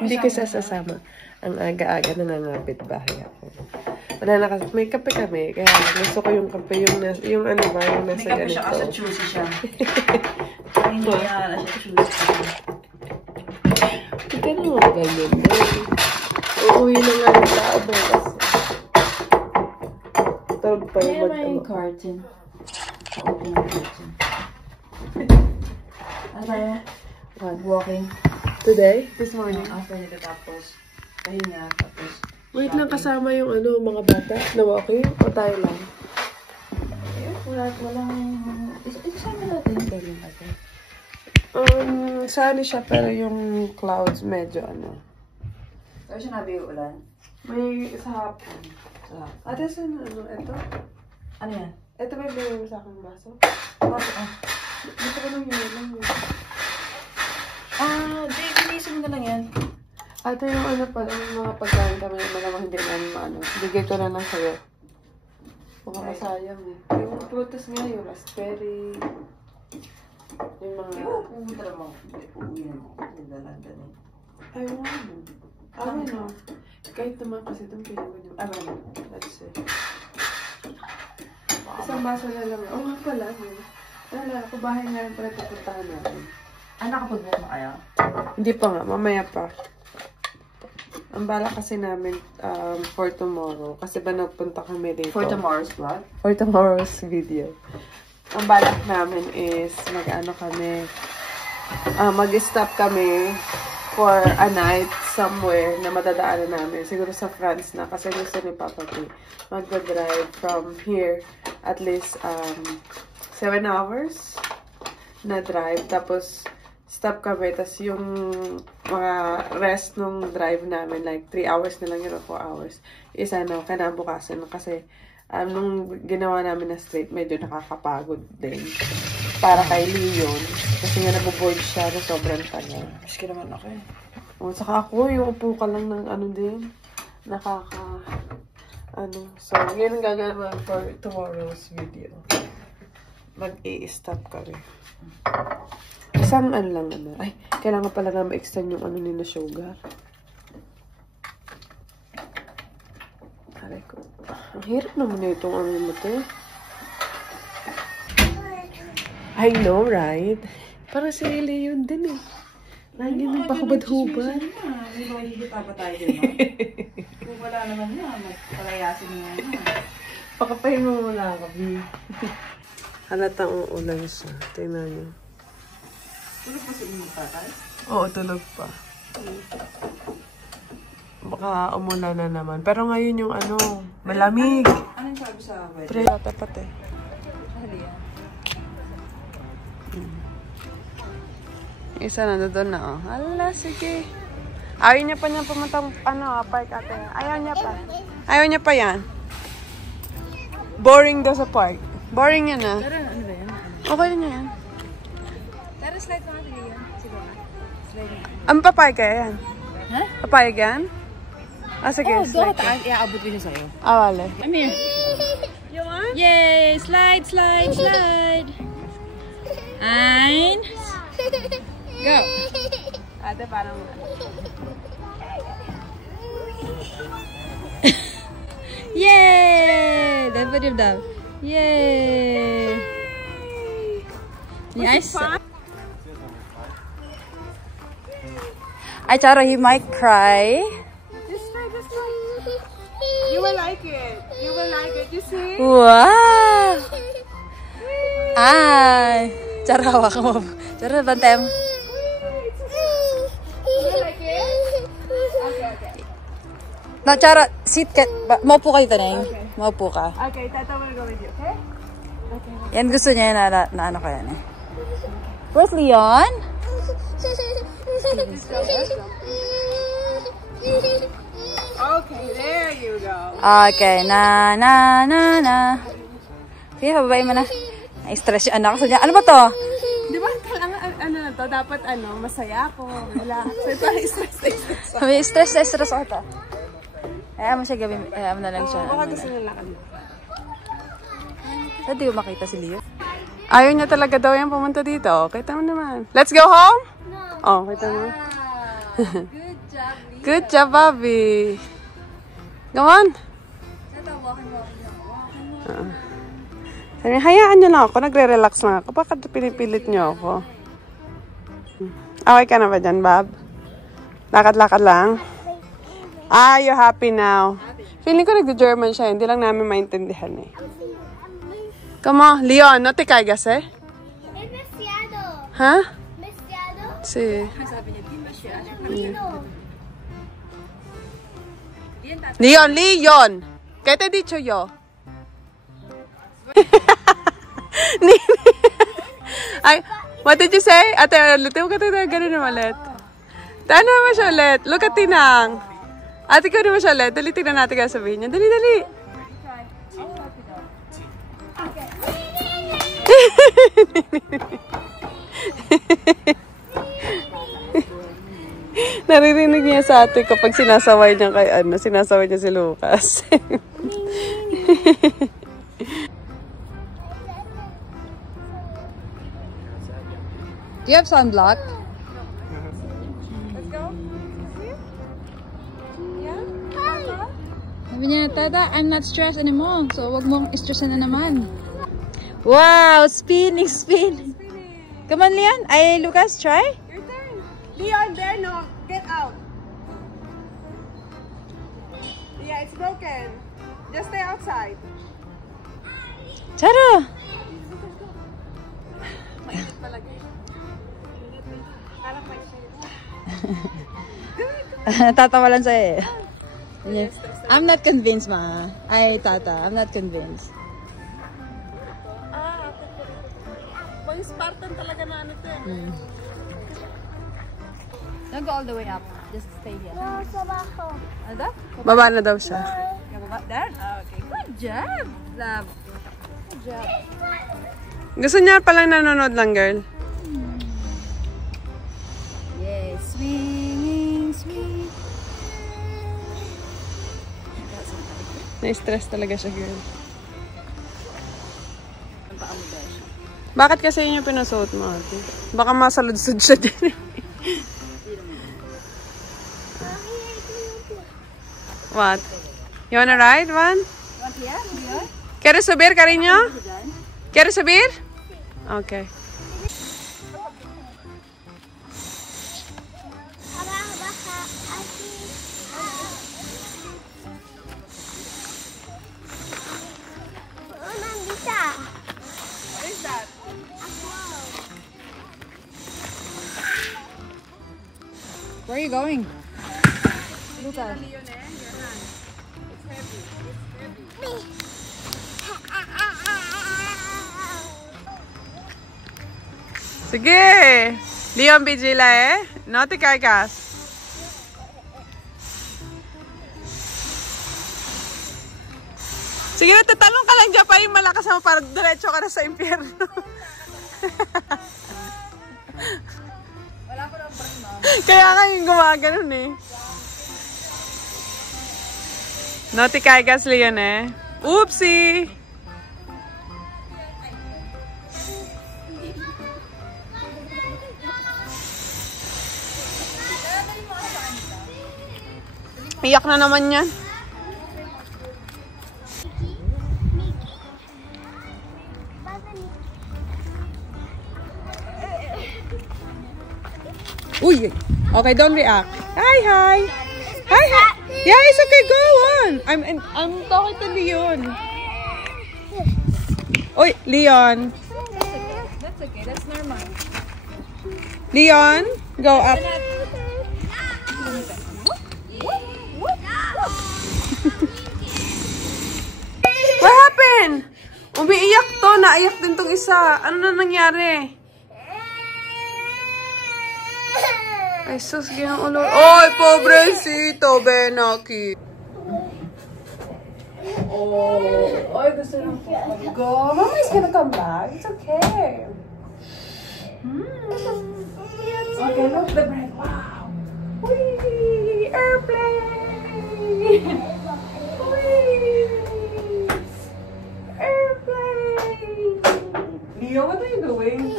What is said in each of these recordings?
Hindi ko sasama. Ang aga-aga nangangapit bahay ako. Wala na kasi, may kape kami. Kaya gusto ko yung kape, yung ano ba, yung nasa ganito. May kape siya kasi choosy siya. Hindi na siya choosy. Hindi ka naman ganyan. Uuwi na nga yung tao ba kasi. Tawag pa yung may curtain. Open yung curtain. Ano tayo? Walking. Today? This morning? After nito tapos. Pahinga tapos. Wait lang, kasama yung mga bata na walking o tayo lang? Walang... Isama natin yung pwedeng natin. Sunny siya pero yung clouds medyo Saan siya nabi yung ulan? May sa hapon. Ate, saan ito? Ano yan? Ito ba yung binigay mo sa aking baso? Baso Dito ko lang yun lang yun. Dinisin mo na lang yan. Ate, yung pala, yung mga pagkain kami, malamang hindi namin bigay ko na lang sa'yo. Baka masayang eh. Yung prutas nga, yung raspberry, yung mga... Pumunta naman. Uuwi naman. Naglalanda na. Ay, wow. Kahit naman kasi itong pinagod yung... Let's see. Isang baso na lang. Nga pala. Wala, ako bahay nga rin pala pupuntahan natin. Nakapag-book na kayo? Hindi pa nga, mamaya pa. Ang bala kasi namin for tomorrow. Kasi ba nagpunta kami dito? For tomorrow's vlog? For tomorrow's video. Ang balak namin is mag-stop kami for a night somewhere na madadaanan namin. Siguro sa France na. Kasi gusto ni Papa P mag-drive from here at least 7 hours na drive. Tapos stop kami, tas yung mga rest nung drive namin, like 3 hours na lang yun o 4 hours, is kinabukasan kasi nung ginawa namin na straight, medyo nakakapagod din. Para kay Leon, kasi nga naboboard siya na sobrang tagal. Miski naman ako eh. Saka ako, yung upo ka lang ng din, So, yun ang gagawin for tomorrow's video. Mag-i-stop kami. Isang lang Ay, kailangan pala na ma-extend yung ni na sugar. Aray ko. Ang hirap naman itong mo to. I know, right? Para si Leon din eh. Lagi may pakubad-hubad. May mahihita pa tayo din, no? Kung wala naman na, magpalayasin nga na. Pakapahin mo muna ka, B. Halatang uulan siya. Tingnan niyo. Tulog pa si Inyo tatay? Oo, tulog pa. Baka umulan na naman. Pero ngayon yung malamig. Anong sabi sa weather? Pre, tapat eh. Isa na doon na Hala, sige. Ayaw niya pa niya pumatang park ate. Ayaw niya pa. Ayaw niya pa yan. Boring daw sa park. Boring yan Pero ano ba yan? Okay na yan. Pero slide ko natin yan. Siguro. Slide na. Ang papayag kaya yan? Ha? Papayag yan? Sige, slide ka. Iaabot ko siya sa'yo. Wala. Come here. You want? Yay! Slide, slide, slide! And... Go! Ate, parang... Yay! Dapat yung daw. Yay! Nice. I thought he might cry. Just try. You will like it. You see? Wow! Ay! Cara hawak mo. Cara bantem. You like it? Okay. No, Cara, sit ka. Maupo kayo tanay. Okay. Maupo ka. Okay, Tata will go with you, okay? Okay. Yan gusto niya na ano ka yan eh. Where's Leon? Okay, there you go. Okay, na. Okay, hababain mo na. Na-stress yung anak ko niya. Ano ba to? Di ba, na to? Dapat masaya ako. Wala. So, ito, stress. May stress ako to. Ayaw mo siya gawin. Ayaw mo na lang siya. Baka gusto nila Saan di ko makita si Leo? Ayaw niya talaga daw yung pumunta dito. Kita mo naman. Let's go home? No. Oh, kita mo. Good job, Leo. Good job, Bobby. Come on. Tata, walking. Sabi, hayaan nyo lang ako. Nagre-relax lang ako. Bakit pinipilit nyo ako? Okay ka na ba dyan, Bob? Lakad-lakad lang? Ah, you happy now? Feeling ko nag-German siya. Hindi lang namin maintindihan eh. Come on, Leon. No te caigas, eh? Ha? Sí. Leon, Leon. ¿Qué te he dicho yo? Ay, what did you say? Ate, ulit mo ka tayo gano'n naman ulit. Tayo naman siya ulit. Look at Tinang. Ate, ko naman siya ulit. Dali, tignan natin kaya sabihin niya. Dali, dali. Naririnig niya sa ate kapag sinasaway niya kay sinasaway niya si Lucas. Do you have sunblock? Let's go. Yeah? Sabi niya, Tata, I'm not stressed anymore. So, wag mong stress na naman. Wow! Spinning. Come on, Leon. Lucas, try. Your turn. Leon, there, no. Get out. Yeah, it's broken. Just stay outside. Tara! Tatawa lang sa'yo eh. I'm not convinced, ma. Ay, Tata, I'm not convinced. Pang Spartan talaga na ano to eh. Don't go all the way up. Just stay here. Ano daw? Baba na daw siya. There? Okay. Good job, love. Good job. Gusto niya palang nanonood lang, girl. Yay, swing. Na-stress talaga siya, girl. Bakit kasi yun yung pinasuot mo, ate? Baka masaludsod siya din. What? You wanna ride one? Want here? Here? ¿Quieres subir, cariño? ¿Quieres subir? Okay. What is that? Where are you going? Lucas. Sige! Leon Vigila eh. No te caigas. Sige na, tatalong ka lang dyan pa yung malakas mo para diretso ka na sa impyerno. Wala pa lang pa rin, Kaya nga yung gumaganon eh. No te caigas, Leon eh. Oopsie! Iyak na naman yan. Uy! Okay, don't react. Hi! Hi! Yeah, it's okay. Go on. I'm talking to Leon. Uy, Leon. That's okay. That's normal. Leon, go up. What happened? Umiiyak to. Naiyak din tong isa. Ano na nangyari? Ay, sus, ginang ulo. Ay, pobrecito, Benaki. Oh, ay, gusto lang po. Go. Mama is gonna come back. It's okay. Okay, look the bread. Wow. Whee! Airplane! Whee! Airplane! Leo, what are you doing?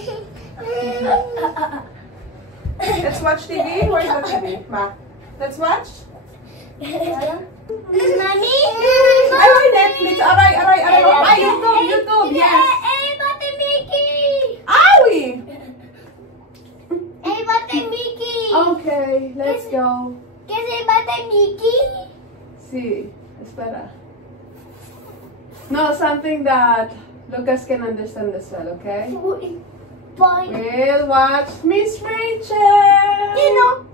Let's watch TV. Where's the TV? Ma, Let's watch. Mommy? Ay, Netflix. Aray. Ay, YouTube. Yes. Bate Mickey! Awi! Bate Mickey! Okay, let's go. Kasi bate Mickey? Sí, espera. No, something that Lucas can understand as well, okay? Fine. We'll watch Miss Rachel! Kino?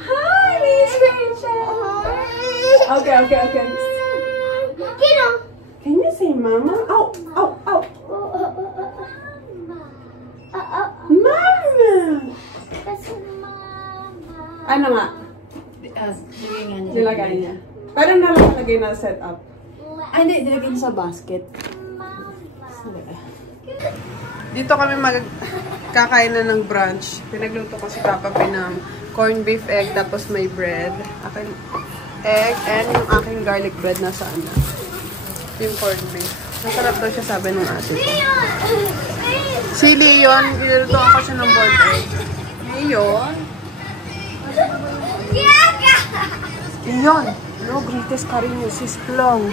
Hi, Miss Rachel! Okay. Kino? Can you say mama? Ow! Mama! Kasi mama. Ano nga? Nilagay niya. Pero nakalagay na setup. Ay, hindi. Dilagay niya sa basket. Dito kami magkakain na ng brunch. Pinagluto ko si Papa ng corned beef egg, tapos may bread. Aking egg, and yung aking garlic bread nasa ano. Yung corned beef. Masarap daw siya, sabi ng ate ko. Si Leon, nilulutuan ko siya ng boiled egg. Leon? Leon! No, grites cariño, sis plong.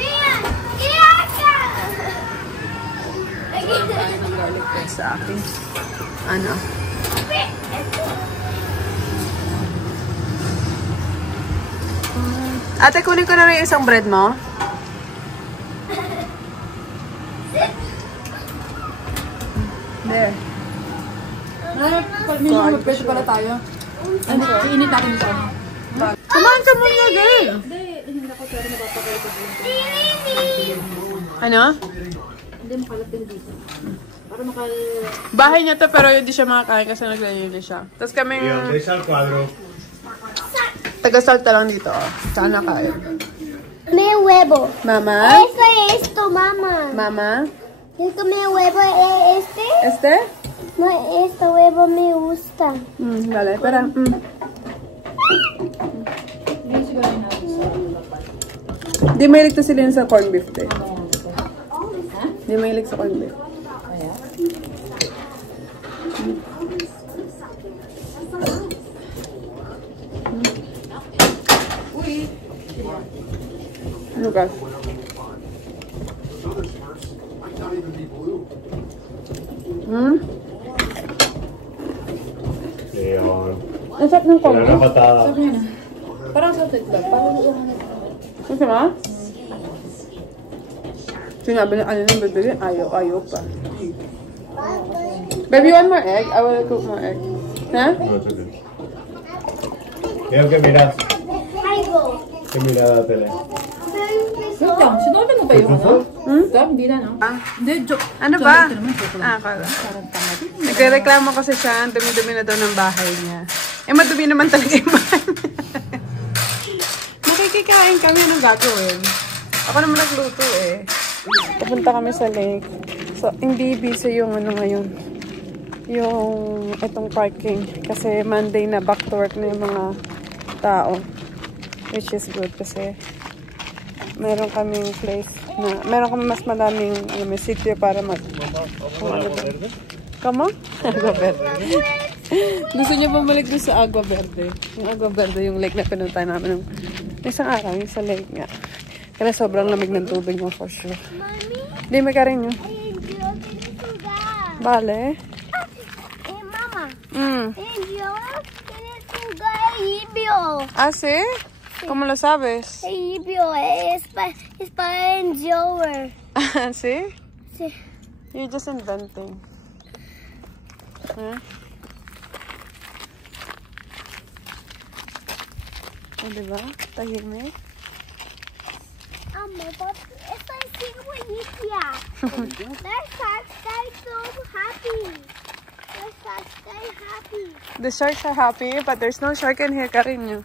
Kain ng garlic bread sa akin. Ano? Ate, kunin ko na rin isang bread mo. There. Pag may mga pwede pala tayo. Ano, iinit natin ito. Kumain ka muna, girl! Hindi ako pero napapakalit ko. Ano? Hindi makalat din dito. Para makal... Bahay niya to, pero hindi siya makakain kasi naglilinis siya. Tapos kaming... taga-salta lang dito, oh. Saan nakain? May huevo. Mama? Eso es esto, mamá. Mama? Es que mi huevo es este. Este? No, este huevo me gusta. Dale, espera. Di mahilig to sila sa corned beef, eh. Di mahilig sa corned beef. Lucas. Leon. Ang sarap ng corned beef. Parang sa tikbag. Parang Gusto mo? Sinabi na ano ng bibili, ayaw pa. Baby, you want more egg? I will cook more egg. Huh? No, it's okay. Leon, ¿qué miras? Algo. ¿Qué miras la tele? Wait lang, sinabi mo ba yung ano? Hindi na, no? Hindi, joke. Ano ba? Ito naman, joke lang. Akala. Nagreklamo kasi siya, ang dumi-dumi na daw ng bahay niya. Eh, madumi naman talaga yung bahay niya. Nakikikain kami ng gagawin. Ako naman nagluto eh. Papunta kami sa lake. So, hindi busy yung ano ngayon. Yung itong parking. Kasi Monday na back to work na yung mga tao. Which is good kasi meron kaming place na, meron kami mas madaming may sitio para kung ano ba. Kamo? Agua Verde. Gusto niya bumalik doon sa Agua Verde. Yung Agua Verde, yung lake na pinunta namin ng isang araw, yung sa lake nga. Kaya sobrang lamig ng tubig mo for sure. Di may karin yun. Vale. Mama. Mm. Yo tienes jugar Ibio. Ah, ¿sí? ¿Cómo lo sabes? Ibio es para enjoy. Ah, ¿sí? Sí. You're just inventing. Huh? Oh, diba? Tahimik. But esto es igualita. There's sharks that are so happy. There's sharks that are happy. The sharks are happy, but there's no shark in here, Karinyo.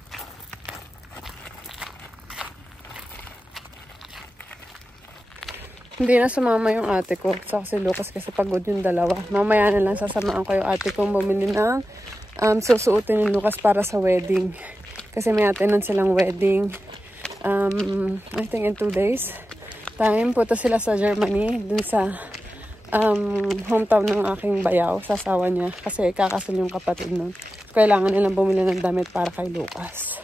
Hindi na sumama yung ate ko. Saka si Lucas kasi pagod yung dalawa. Mamaya na lang sasamaan ko yung ate kong bumili ng susuotin ni Lucas para sa wedding. Kasi may atinan silang wedding. I think in 2 days time. Punta sila sa Germany. Dun sa hometown ng aking bayaw. Sa asawa niya. Kasi kakasal yung kapatid nun. kailangan nilang bumili ng damit para kay Lucas.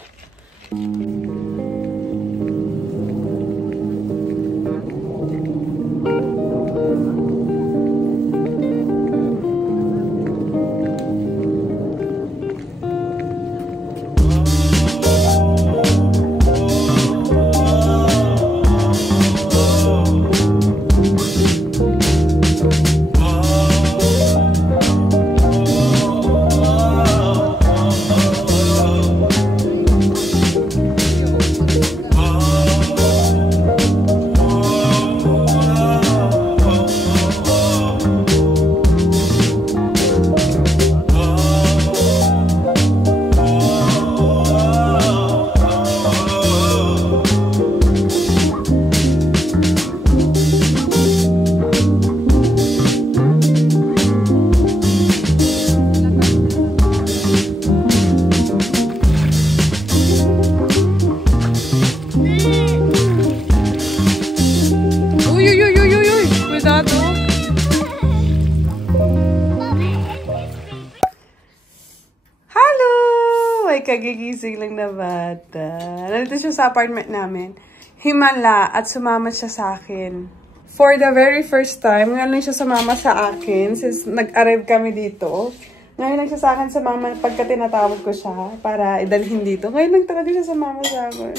Kagigising lang na bata. Nandito siya sa apartment namin. Himala at sumama siya sa akin. For the very first time, ngayon lang siya sumama sa akin since nag-arrive kami dito. Ngayon lang siya sa akin sumama pagka tinatawag ko siya para idalhin dito. Ngayon lang talaga siya sumama sa akin.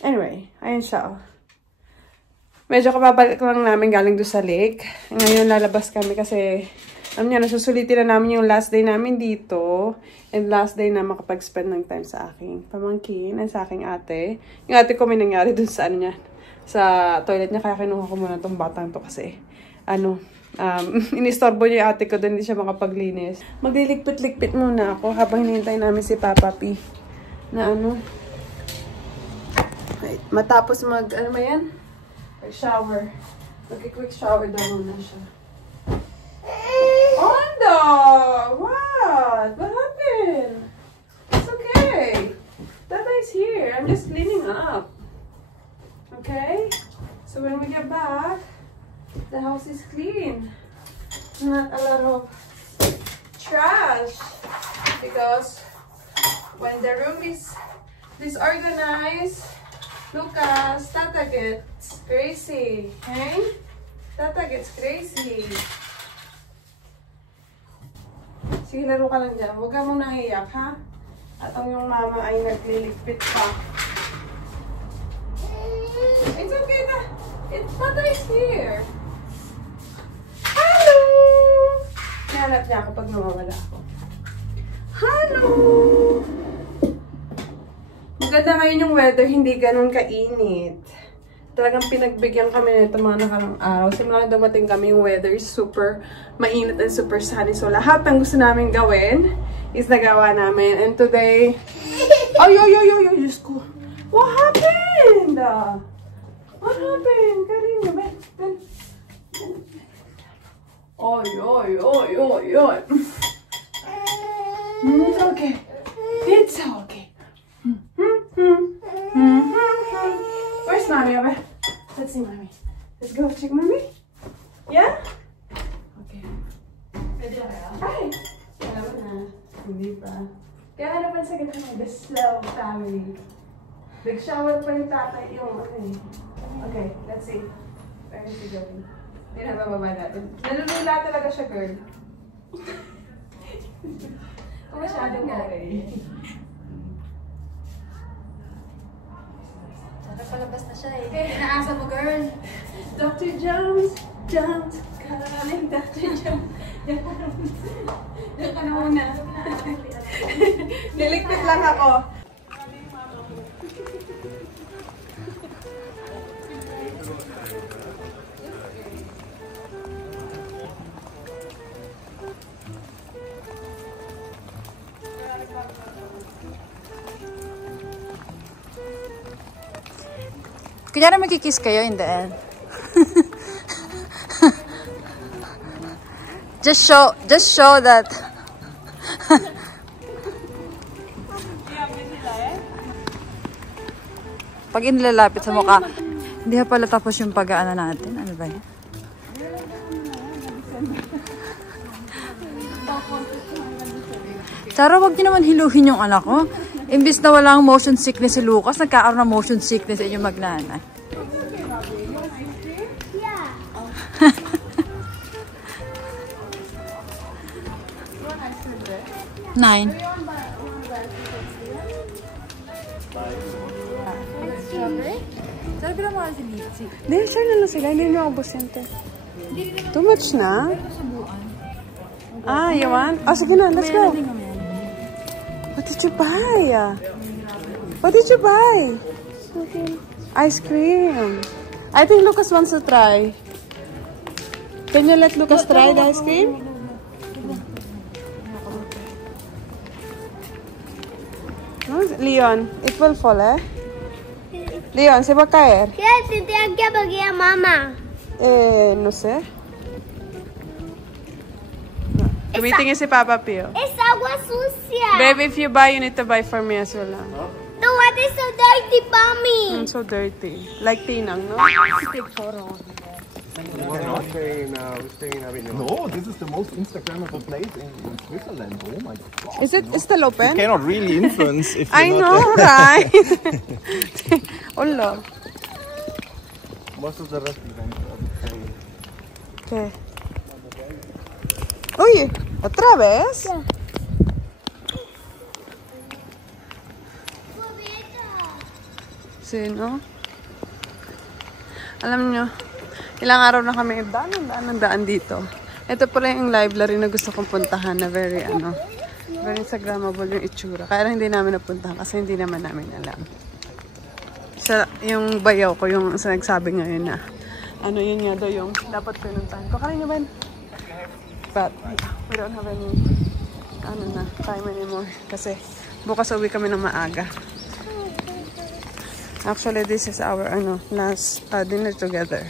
Anyway, ayun siya. Medyo kapabalik lang namin galing doon sa lake. Ngayon lalabas kami kasi alam niya, nasusulitin na namin yung last day namin dito. And last day na makapag-spend ng time sa aking pamangkin and sa aking ate. Yung ate ko may nangyari dun sa ano niya, sa toilet niya. Kaya kinuha ko muna tong batang to kasi inistorbo niya yung ate ko dun, hindi siya makapaglinis. Magliligpit-ligpit muna ako habang hinihintay namin si Papa P. Na wait, matapos ano ba yan? Mag-shower. Mag-quick shower daw muna siya. Onda! What? What happened? It's okay. Tata's here. I'm just cleaning up. Okay? So when we get back, the house is clean. Not a lot of trash. Because when the room is disorganized, Lucas, Tata gets crazy. Okay? Tata gets crazy. Sige, laro ka lang dyan. Huwag ka mong nahiyak, ha? At ang yung mama ay nagliligpit pa. It's okay na. Tata is here. Hello! Nahanap niya ako pag nawawala ako. Hello! Maganda ngayon yung weather, hindi ganun kainit. Talagang pinagbigyan kami nito mga nakarang araw. Simula na dumating kami, yung weather is super mainit and super sunny. So lahat ng gusto namin gawin is nagawa namin. And today, ay, Diyos ko. What happened? What happened? Karina, Ben. Oy. It's okay. It's okay. Where's Mommy? Let's see Mommy. Let's go check Mommy. Yeah? Okay. Pwede na kaya? Ay! Alam mo na. Hindi pa. Kaya naman sa ganun, the slow family. Nag-shower pa yung tatay yung Okay, let's see. Where is she going? Hindi na bababa natin. Nalulula talaga siya, girl. Kung masyadong gagay. Palabas na siya eh. Inaasa mo, girl. Dr. Jones, don't calling Dr. Jones. Diyan ka na muna. Niligpit lang ako. Kunyari magkikiss kayo in the end. Just show that. Pag inilalapit sa mukha, hindi pa pala tapos yung pag-aano natin. Ano ba yan? Tara, wag niyo naman hiluhin yung anak ko. Imbis na walang motion sickness si Lucas, nagkakaroon ng motion sickness sa inyong magnanay. Nine. Sabi na mga si Litsi. Hindi, share na lang sila. Hindi nyo ubos yan, te. Too much na? Ah, you want? Oh, sige na. Let's go. What did you buy? What did you buy? Ice cream. I think Lucas wants to try. Can you let Lucas try the ice cream? No, Leon, it will fall, eh? Leon, ¿se va a caer? ¿Qué se tiene que pagar mamá? No sé. Tumitingin si Papa Pio. Es agua sucia. Baby, if you buy, you need to buy for me as well. The water is so dirty, mommy. It's so dirty. Like Tinang, no? We're not staying in Avignon. No, this is the most Instagrammable place in Switzerland. Oh my god. Is it still open? You cannot really influence if you're I not know, there. right? Hola. Most of the restaurants are Okay. Oye, ¿otra vez? Sino? Alam nyo, ilang araw na kami daan dito. Ito pala yung library na gusto kong puntahan na very Instagrammable yung itsura. Kaya lang hindi namin napuntahan kasi hindi naman namin alam. Sa yung bayaw ko, yung nagsabi ngayon na ano yun nga daw yung dapat pinuntahan ko. Kaya nyo ba? But we don't have any time anymore kasi bukas uwi kami ng maaga. Actually, this is our last dinner together.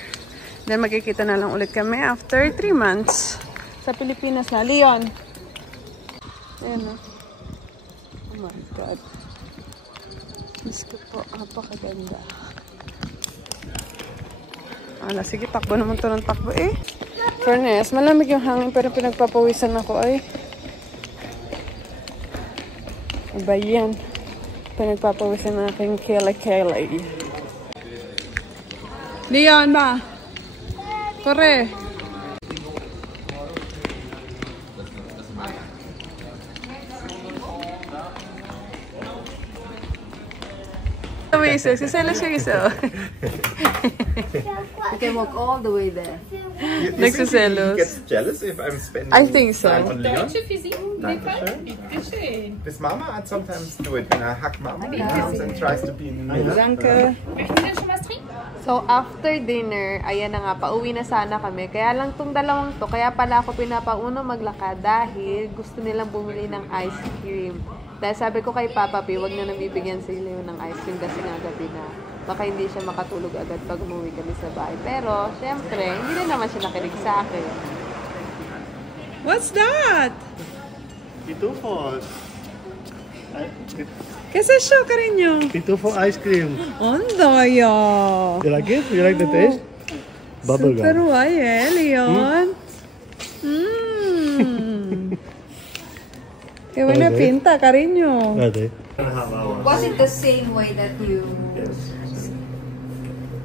Then magkikita na lang ulit kami after 3 months sa Pilipinas na. Leon! Ayan, no? Oh my God. Diyos ko po, napakaganda. Ala, sige, takbo naman to ng takbo eh. Fairness, malamig yung hangin pero pinagpapawisan ako ay. Iba yan. Pinagpapawisan ng aking kele-kele. Leon ba? Corre. Si Celos yung isa. You can walk all the way there. Next to Celos. He gets jealous if I'm spending I think so. time on Leon. This mama, I'd sometimes do it when I hug mama and tries to be in the middle. Danke. So, after dinner, ayan na nga, pauwi na sana kami. Kaya lang tong dalawang to, kaya pala ako pinapauna maglakad dahil gusto nilang bumili ng ice cream. Dahil sabi ko kay Papa P, wag na nabibigyan sila ng ice cream kasi nga gabi na. Baka hindi siya makatulog agad pag umuwi kami sa bahay. Pero, syempre, hindi rin naman siya nakinig sa akin. What's that? Pitufo. ¿Qué es eso, cariño? Pitufo ice cream. Onda ya. You like it? You like the taste? Bubble Super gum. guay, Leon. Mm. Qué buena Okay. pinta, cariño. Okay. Was it the same way that you... Yes.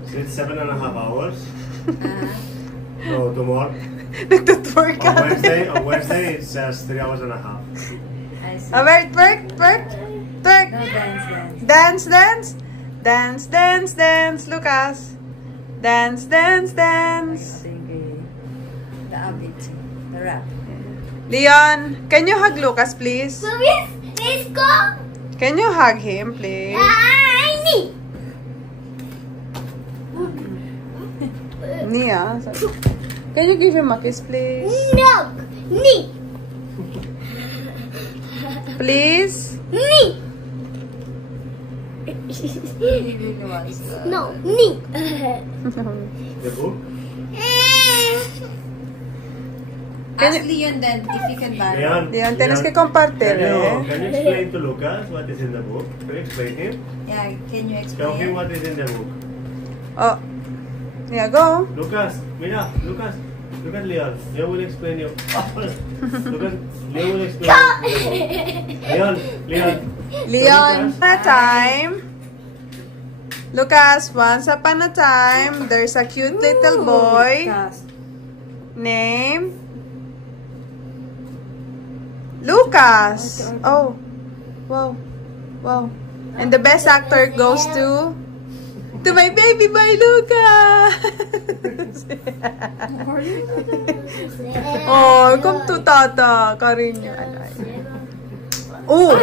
So it's 7.5 hours. No, tomorrow. Nagtutwork ka. On Wednesday it's just 3 hours and a half. I see. Wait, twerk. No, dance. Dance, Lucas. Dance. The habit. The rap. Leon, can you hug Lucas, please? Let's go. Can you hug him, please? I need. Nia, can you give him a kiss, please? No. Need. Please? Need. No. Need. The book? Ask Leon then if he can borrow. Leon, tienes que compartir, Can you explain to Lucas what is in the book? Can you explain him? Yeah, can you Tell him explain? what is in the book. Oh, yeah, go. Lucas, mira, Lucas. Look at Leon. Leon will explain you. Look at Leon will explain you. Leon. Leon. A time. Lucas, once upon a time, there's a cute little boy named Lucas. Oh, wow, wow. And the best actor goes to my baby boy, Lucas. Oh, come to Tata. Karin yung alay. Oh,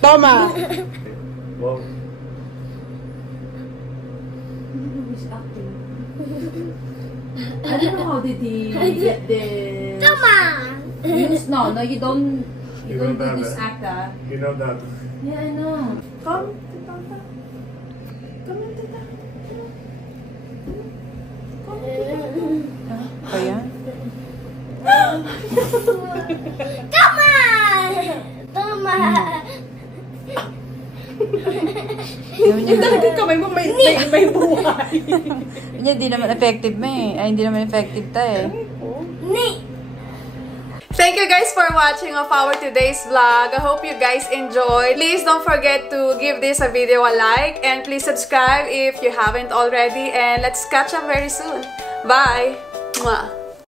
tama. Wow. I don't know how did he get the Come on. news. No, you don't You do know this that. actor. You know that. Yeah, I know. Come to Tata. Come to Tata. Ayan. Come on. Come on. Talagang kamay mo may buhay. Hindi naman effective hindi naman effective Thank you guys for watching of our today's vlog. I hope you guys enjoyed. Please don't forget to give this a video a like and please subscribe if you haven't already, and let's catch up very soon. Bye! Mwah.